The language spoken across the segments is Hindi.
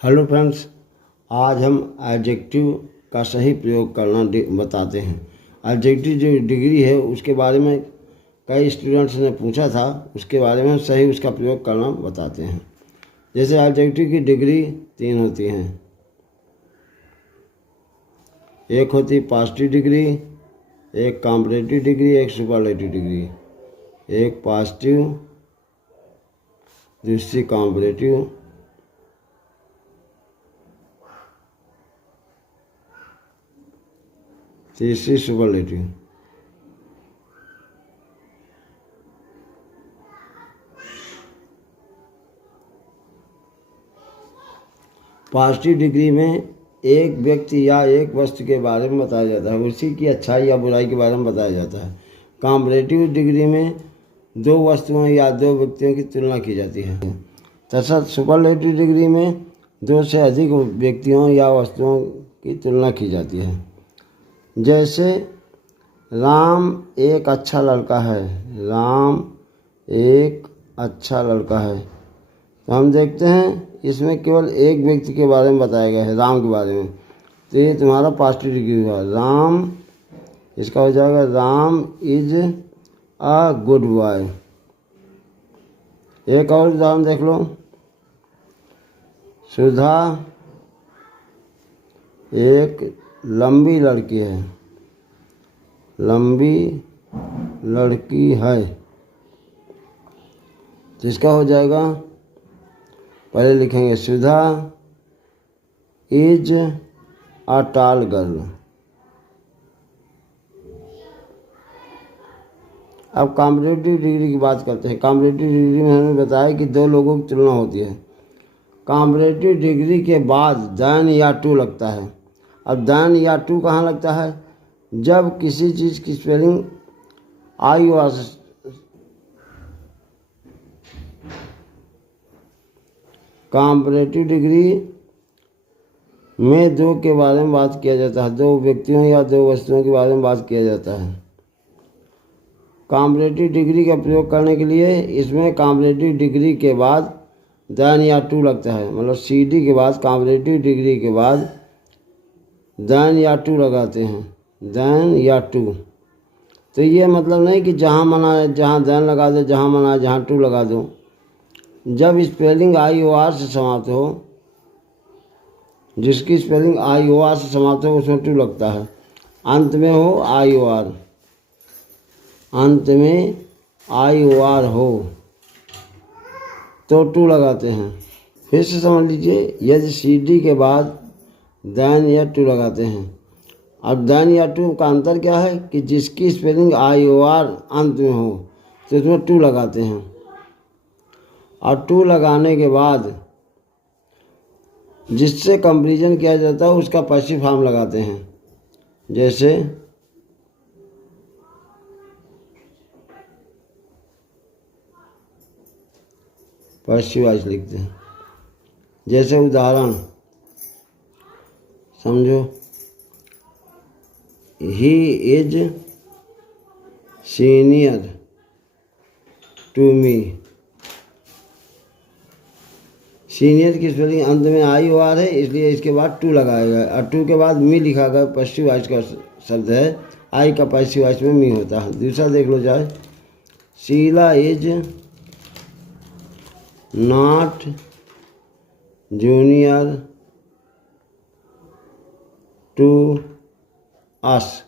हेलो फ्रेंड्स, आज हम एडजेक्टिव का सही प्रयोग करना बताते हैं। एडजेक्टिव जो डिग्री है उसके बारे में कई स्टूडेंट्स ने पूछा था, उसके बारे में सही उसका प्रयोग करना बताते हैं। जैसे एडजेक्टिव की डिग्री 3 होती हैं। एक होती पॉजिटिव डिग्री, एक कॉम्परेटिव डिग्री, एक सुपरलेटिव डिग्री। एक पॉजिटिव, दूसरी कॉम्परेटिव, तीसरी सुपरलेटिव। पॉजिटिव डिग्री में एक व्यक्ति या एक वस्तु के बारे में बताया जाता है, उसी की अच्छाई या बुराई के बारे में बताया जाता है। कॉम्परेटिव डिग्री में दो वस्तुओं या दो व्यक्तियों की तुलना की जाती है, तथा सुपरलेटिव डिग्री में दो से अधिक व्यक्तियों या वस्तुओं की तुलना की जाती है। जैसे राम एक अच्छा लड़का है, राम एक अच्छा लड़का है। तो हम देखते हैं इसमें केवल एक व्यक्ति के बारे में बताया गया है, राम के बारे में। तो ये तुम्हारा पॉजिटिव डिग्री हुआ। राम, इसका हो जाएगा Ram is a good boy. एक और उदाहरण देख लो। सुधा एक लंबी लड़की है, लंबी लड़की है। जिसका हो जाएगा, पहले लिखेंगे सुधा इज अ टॉल गर्ल। अब कॉम्परेटिव डिग्री की बात करते हैं। कॉम्परेटिव डिग्री में हमने बताया कि दो लोगों की तुलना होती है। कॉम्परेटिव डिग्री के बाद देन या टू लगता है। अब देन या टू कहाँ लगता है? जब किसी चीज़ की स्पेलिंग आई और कॉम्परेटिव डिग्री में दो के बारे में बात किया जाता है, दो व्यक्तियों या दो वस्तुओं के बारे में बात किया जाता है। कॉम्परेटिव डिग्री का प्रयोग करने के लिए इसमें कॉम्परेटिव डिग्री के बाद देन या टू लगता है, मतलब CD के बाद कॉम्परेटिव डिग्री के बाद देन या टू लगाते हैं, देन या टू। तो ये मतलब नहीं कि जहाँ मना है जहाँ देन लगा दो, जहाँ मना है जहाँ टू लगा दो। जब स्पेलिंग IOR से समाप्त हो, जिसकी स्पेलिंग IOR से समाप्त हो उसमें टू लगता है। अंत में हो IOR, अंत में IOR हो तो टू लगाते हैं। फिर से समझ लीजिए, यदि CD के बाद देन या टू लगाते हैं। अब देन या टू का अंतर क्या है कि जिसकी स्पेलिंग IOR अंत में हो तो इसमें टू लगाते हैं, और टू लगाने के बाद जिससे कंपैरिजन किया जाता है उसका पैसिव फॉर्म लगाते हैं। जैसे पैसिव वॉइस लिखते हैं। जैसे उदाहरण समझो, he is senior to me. Senior की स्पेलिंग अंत में IOR है, इसलिए इसके बाद टू लगाया गया, और टू के बाद मी लिखा गया। पैसिव वॉइस का शब्द है, आई का पैसिव वॉइस में मी होता है। दूसरा देख लो जाए, Sheela is not junior to us.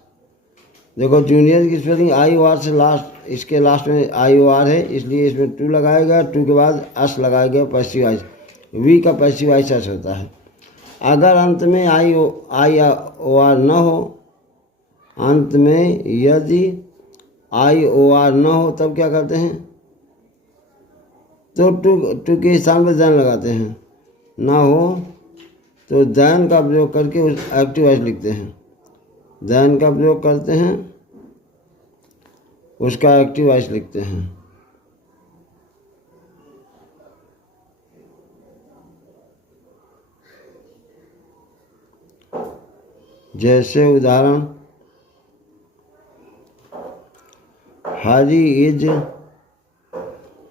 देखो, जूनियर की स्पेलिंग IOR से लास्ट, इसके लास्ट में IOR है, इसलिए इसमें टू लगाया गया। टू के बाद अस लगाया गया, पैसिव वॉइस। वी का पैसिव वॉइस अस होता है। अगर अंत में IOR न हो, अंत में यदि IOR न हो तब क्या करते हैं? तो टू के स्थान पर देन लगाते हैं। ना हो तो देन का प्रयोग करके उस एक्टिव वॉइस लिखते हैं। देन का प्रयोग करते हैं, उसका एक्टिव वॉइस लिखते हैं। जैसे उदाहरण, हरी इज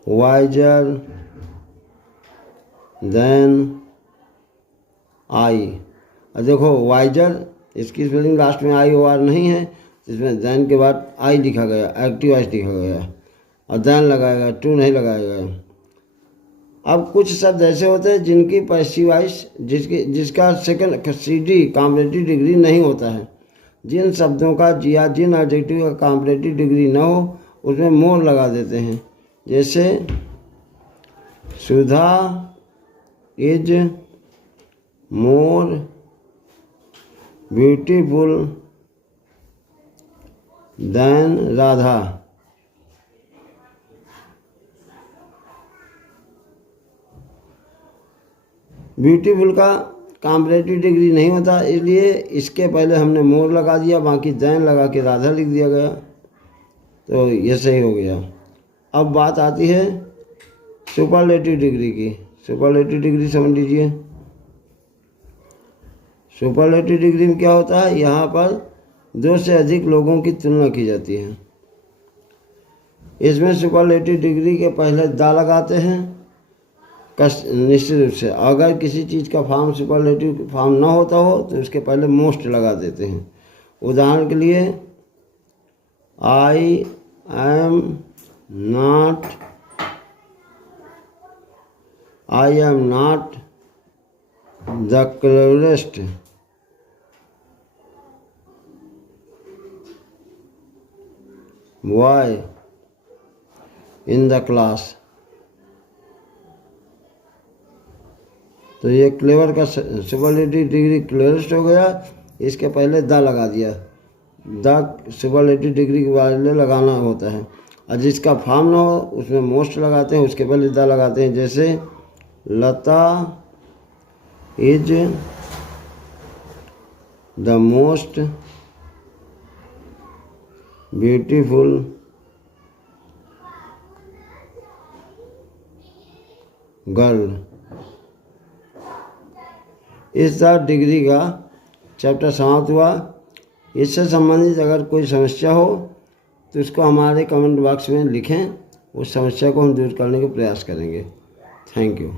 वाइजर देन आई। और देखो वाइजर, इसकी स्पेलिंग लास्ट में आई ओ आर नहीं है, इसमें देन के बाद आई लिखा गया, एक्टिव वॉइस लिखा गया और देन लगाएगा, टू नहीं लगाएगा। अब कुछ शब्द ऐसे होते हैं जिनकी पैसिव वॉइस जिसका सेकंड CD कॉम्परेटिव डिग्री नहीं होता है। जिन शब्दों का या जिन एडजेक्टिव का कॉम्परेटिव डिग्री न हो उसमें मोर लगा देते हैं। जैसे Sudha is more beautiful than Radha. Beautiful का कॉम्परेटिव डिग्री नहीं होता, इसलिए इसके पहले हमने मोर लगा दिया, बाकी देन लगा के राधा लिख दिया गया, तो ये सही हो गया। अब बात आती है सुपरलेटिव डिग्री की। सुपरलेटिव डिग्री समझ लीजिए। सुपरलेटिव डिग्री में क्या होता है, यहाँ पर दो से अधिक लोगों की तुलना की जाती है। इसमें सुपरलेटिव डिग्री के पहले दा लगाते हैं निश्चित रूप से। अगर किसी चीज़ का फॉर्म सुपरलेटिव फॉर्म ना होता हो तो उसके पहले मोस्ट लगा देते हैं। उदाहरण के लिए I am not the cleverest. Boy in the class. तो ये क्लेवर का सुपरलेटिव डिग्री क्लेवरेस्ट हो गया। इसके पहले द लगा दिया, द सुपरलेटिव डिग्री के बारे में लगाना होता है। और जिसका फॉर्म ना हो उसमें मोस्ट लगाते हैं, उसके पहले द लगाते हैं। जैसे Lata is the most beautiful girl. इस तरह डिग्री का चैप्टर समाप्त हुआ। इससे संबंधित अगर कोई समस्या हो तो उसको हमारे कमेंट बॉक्स में लिखें, उस समस्या को हम दूर करने का प्रयास करेंगे। Thank you.